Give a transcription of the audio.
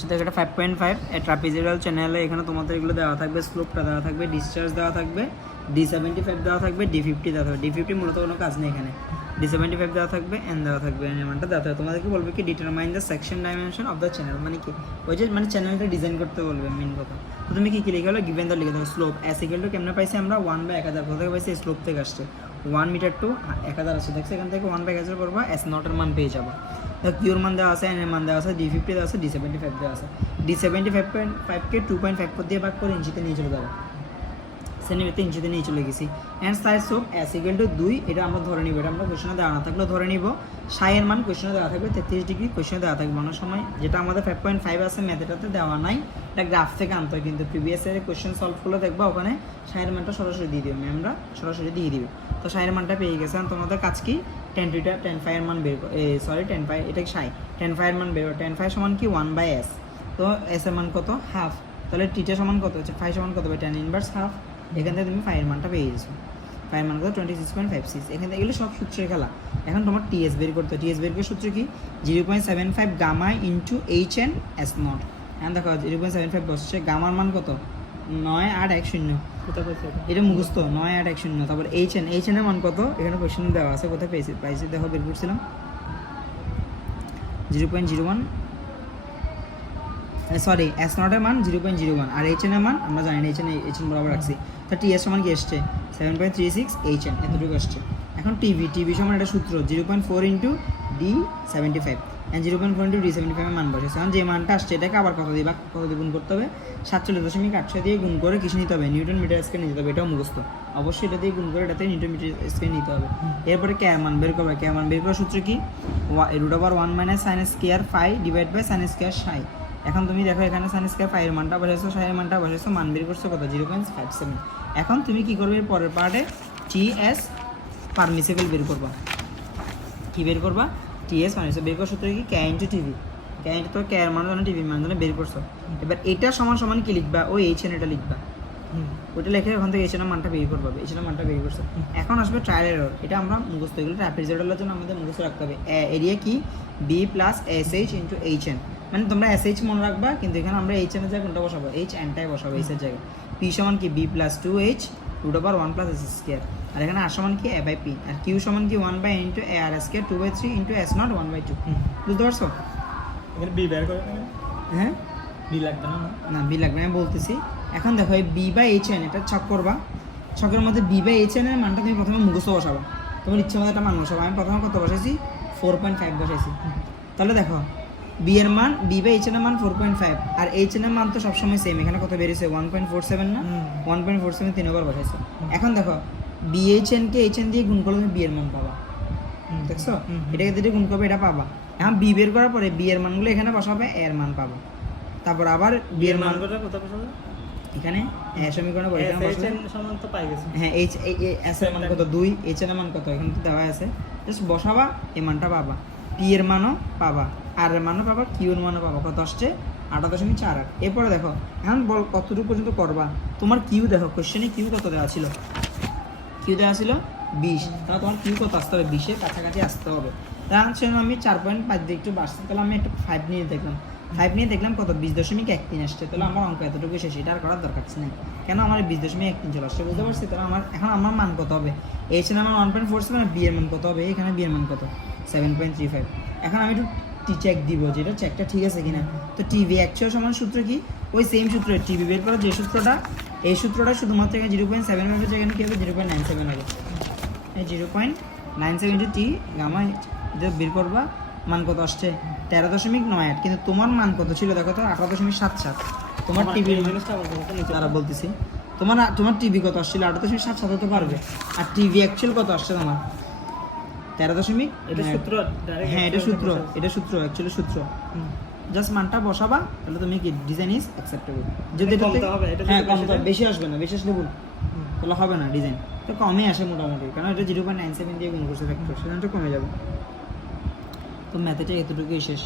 সেটা এটা 5.5 ট্রাপিজয়েডাল চ্যানেলে এখানে তোমাদের এগুলো দেওয়া থাকবে, স্লোপটা দেওয়া থাকবে, ডিসচার্জ দেওয়া থাকবে, D75 দেওয়া থাকবে, D50 দেওয়া থাকবে। D50 মূলত কোনো কাজ নেই এখানে, D75 দেওয়া থাকবে, এন দেওয়া থাকবে, এনএমটা দেওয়া থাকবে। তোমাদেরকে বলবে কি determine the section dimension of the channel, মানে কি ওই যে মানে চ্যানেলটা ডিজাইন করতে বলবে মেন কথা। তো তুমি কি লিখে হলো গিভেন দ্য লিখে দেবো স্লোপ এস ইকুয়াল টু কেমনে পাইছি আমরা 1/1000 কোথা থেকে পাইছি, স্লোপ থেকে আসছে 1 মিটার টু 1000 আসছে, দেখছো এখান থেকে 1/1000 করবা, এস নটের মান পেয়ে যাবো। কিউর মান দেওয়া আছে, এন এর মান দেওয়া আছে, D50 দেওয়া আছে, D75 দেওয়া আছে। D75.5কে 2.5 দিয়ে ভাগ করে ইঞ্চিতে নিয়ে চলে যাবো, সেন্টিমিটার ইঞ্চিতে নিয়ে চলে গেছি। And size of S equal to 2, এটা আমরা ধরে নিব, এটা আমরা কোশ্চেনে দেওয়া না থাকলেও ধরে নিব। সাইয়ের মান কোশ্চেনে দেওয়া থাকবে 33 ডিগ্রি, কোশ্চেনে দেওয়া থাকবে অনেক সময়, যেটা আমাদের 5.5 আছে ম্যাথেটাতে দেওয়া নাই, এটা গ্রাফ থেকে আনতে হয়। কিন্তু প্রিভিয়াস ইয়ারের কোশ্চেন সলভ করলে দেখবা ওখানে সাইয়ের মানটা সরাসরি দিয়ে দিবে, ম্যামরা সরাসরি দিয়ে দিবে। তো সাইয়ের মানটা পেয়ে গেছেন, তোমাদের কাজ কি 10 এর মান বের করো, সরি 10 এটা সাই 10 এর মান বের করো। 10 সমান কি 1/s, তো এস এর মান কত হাফ, তাহলে টিটা সমান কত হচ্ছে 5 সমান কত হবে 10 ইনভার্স হাফ। এখান থেকে তুমি ফাইয়ের মানটা পেয়ে গেছো, ফাইয়ের মান কত 26.56। এখান থেকে এগুলো সব সূত্রের খেলা। এখন তোমার টিএস বের করতে, টিএস বের করে সূত্র কি 0.75 gamma into H N S naught. এখন দেখো 0.75 বসছে, গামার মান কত 9810, এটা মুখস্থ 9810। তারপর এইচ এন এর মান কত এখানে কোয়েশ্চেন দেওয়া আছে, কোথায় পাইছি দেখো বের করছিলাম 0.01, সরি এস নটের মান 0.01, আর এইচ এন এর মান আমরা জানি না, এইচ এন বরাবর রাখছি। তো টিএস সমান কি এসছে 7.36 এইচ এন, এতটুকু আসছে। এখন টিভি সমান একটা সূত্র 0.4 into D75, and 0.4 into D75 এর মান বসেছে। এখন যে মানটা আসছে এটাকে আবার কত দিয়ে গুণ করতে হবে, 47.86 দিয়ে গুণ করে কিছু নিতে হবে, নিউটন মিটার স্কয়ার নিতে হবে, এটাও মুখস্থ অবশ্যই। এটা দিয়ে গুণ করে এটাতে নিউটন মিটার স্কয়ার নিতে হবে। এরপরে কে মান বের করবে, কে মান বের করার সূত্র কি √1 - sin square phi divide by sin square psi. এখন তুমি দেখো এখানে sin স্কয়ার ফাই এর মানটা বসাইছো, সাই এর মানটা বসাইছো, মান বের করছো কত 0.57। এখন তুমি কি করবে পরের পার্টে টিএস পারমিসিবল বের করবা, কি বের করবা টিএস পারমিসিবল বের করার সূত্র কি কে ইনটু টিভি, কে ইনটু তো কে এর মান জানো টিভি মান জানো বের করছো। এবার এটা সমান কি লিখবা, ওই এইচ এন এটা লিখবা, ওইটা লিখে ওখান থেকে এইচ এন এর মানটা বের করবা, এইচ এন এর মানটা বের করছো। এখন আসবে ট্রায়াল এরর, এটা আমরা মুখস্থ, এগুলো ট্রাপিজয়েডালের জন্য আমাদের মুখস্থ রাখতে হবে। এরিয়া কি B plus S H into H N, মানে তোমরা এস এইচ মনে রাখবা, কিন্তু এখানে আমরা এইচ এন এর জায়গায় কোনটা বসাবো, এইচ এনটাই বসাবো এইচ এর জায়গায়। পি সমান কি B plus 2h √1 plus S square, আর এখানে আর সমান কি এ বাই পি, আর কিউ সমান কি 1 into A R square 2/3 into S nought 1/2। বুঝতে পারছো? এখানে বি বের করে, হ্যাঁ বি লাগবে না, না বি লাগবে আমি বলতেছি। এখন দেখো এই বি বাই এইচ এন এটা ছক করবা, ছকের মধ্যে বি বাই এইচ এন এর মানটা তুমি প্রথমে মুখস্থ বসাবা, তোমার ইচ্ছা মতো একটা মান বসাবো। আমি প্রথমে কত বসাইছি 4.5 বসাইছি। তাহলে দেখো বি এর মান বি বাই এইচ এন এর মান 4.5, আর এইচ এন এর মান তো সবসময় সেম, এখানে কত বেরিয়েছে 1.47 না, 1.47 তিনবার বসাইছে। এখন দেখো বি এইচ এন কে এইচ এন দিয়ে গুণ করলে তুমি বি এর মান পাবা, দেখছো এটাকে দিয়ে গুণ করবে এটা পাবা। এখন বি বের করার পরে বি এর মানগুলো এখানে বসাবে, এ এর মান পাবা, তারপর আবার বি এর মান কোথায় বসাবো এখানে সমীকরণে বসাবে, সমান তো পাই গেছে। হ্যাঁ এইচ এস এর মান কত 2, এইচ এর মান কত এখানে তো দেওয়া আছে, জাস্ট বসাবা, এই মানটা পাবা, পি এর মানও পাবা, আর এর মানও পাবা, কিউ এর মানও পাবা, কত আসছে 8.48। এরপরে দেখো এখন বল কতটুকু পর্যন্ত করবা, তোমার কিউ দেখো কোশ্চেনে কিউ কত দেওয়া ছিল, কিউ দেওয়া ছিল 20, তাহলে তোমার কিউ কত আসতে হবে 20 এর কাছাকাছি আসতে হবে। তাহলে আমি 4.5 দিয়ে একটু বাড়ছে, তাহলে আমি একটু 5 নিয়ে দেখলাম, 5 নিয়ে দেখলাম কত 20.13 আসছে, তাহলে আমার অঙ্ক এতটুকু শেষ, এটা আর করার দরকার নেই, কেন আমার 20.13 চলে আসছে, বুঝতে পারছি। তাহলে এখন আমার মান কত হবে, এইচ এর মান 1.47, আর বি এর মান কত হবে, এখানে বি এর মান কত 7.35। এখন আমি একটু টি চেক দিব, যেটা চেকটা ঠিক আছে কিনা। তো টিভি অ্যাকচুয়াল সমান সূত্র কি, ওই সেম সূত্র, টিভি বের করার যে সূত্রটা, এই সূত্রটা শুধুমাত্র এখানে 0.7 হবে, যেখানে কি হবে 0.97 হবে, এই 0.97 ইন্টু টি গামা এটা বের করবা, মান কত আসছে 13.98, কিন্তু তোমার মান কত ছিল দেখো তো 18.77। তোমার টিভি তারা বলতেছি তোমার টিভি কত আসছিল 8.77 হতে পারবে, আর টিভি অ্যাকচুয়াল কত আসছে তোমার 13. এটা সূত্র, হ্যাঁ এটা সূত্র অ্যাকচুয়ালি সূত্র, জাস্ট মানটা বসাবা, তাহলে তুমি কি ডিজাইন ইজ অ্যাকসেপ্টেবল। যদি হ্যাঁ কমতে হবে, বেশি আসবে না, বেশি আসলে ভুল, তাহলে হবে না ডিজাইন, তো কমই আসে মোটামুটি, কারণ এটা 0.97 দিয়ে গুণ করছে ফ্যাক্টর, সেজন্য কমে যাবে। তো ম্যাথেটা এতটুকুই শেষ।